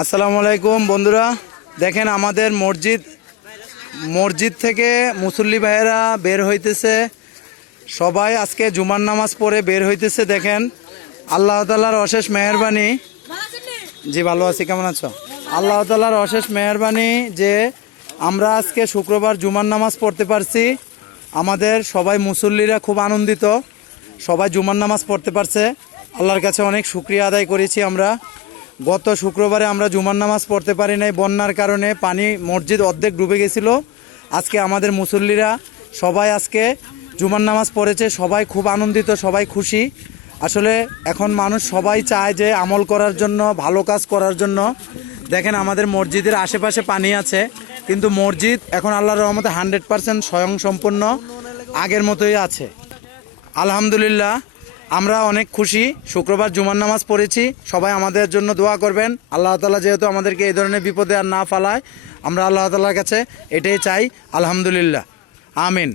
আসসালামু আলাইকুম বন্ধুরা, দেখেন আমাদের মসজিদ থেকে মুসল্লি ভাইয়েরা বের হইতেছে। সবাই আজকে জুমার নামাজ পড়ে বের হইতেছে। দেখেন আল্লাহ তাআলার অশেষ মেহেরবানি। জি ভালো আছি, কেমন আছো? আল্লাহ তাআলার অশেষ মেহেরবানি যে আমরা আজকে শুক্রবার জুমার নামাজ পড়তে পারছি। আমাদের সবাই মুসল্লিরা খুব আনন্দিত, সবাই জুমার নামাজ পড়তে পারছে। আল্লাহর কাছে অনেক শুকরিয়া আদায় করেছি আমরা। গত শুক্রবারে আমরা জুমার নামাজ পড়তে পারি নাই, বন্যার কারণে পানি মসজিদ অর্ধেক ডুবে গেছিল। আজকে আমাদের মুসল্লিরা সবাই আজকে জুমার নামাজ পড়েছে, সবাই খুব আনন্দিত, সবাই খুশি। আসলে এখন মানুষ সবাই চায় যে আমল করার জন্য, ভালো কাজ করার জন্য। দেখেন আমাদের মসজিদের আশেপাশে পানি আছে, কিন্তু মসজিদ এখন আল্লাহর রহমতে 100% স্বয়ংসম্পূর্ণ আগের মতোই আছে। আলহামদুলিল্লাহ, আমরা অনেক খুশি। শুক্রবার জুমার নামাজ পড়েছি, সবাই আমাদের জন্য দোয়া করবেন। আল্লাহ তাআলা যেহেতু আমাদেরকে এই ধরনের বিপদে আর না ফেলায়, আমরা আল্লাহ তাআলার কাছে এটাই চাই। আলহামদুলিল্লাহ, আমিন।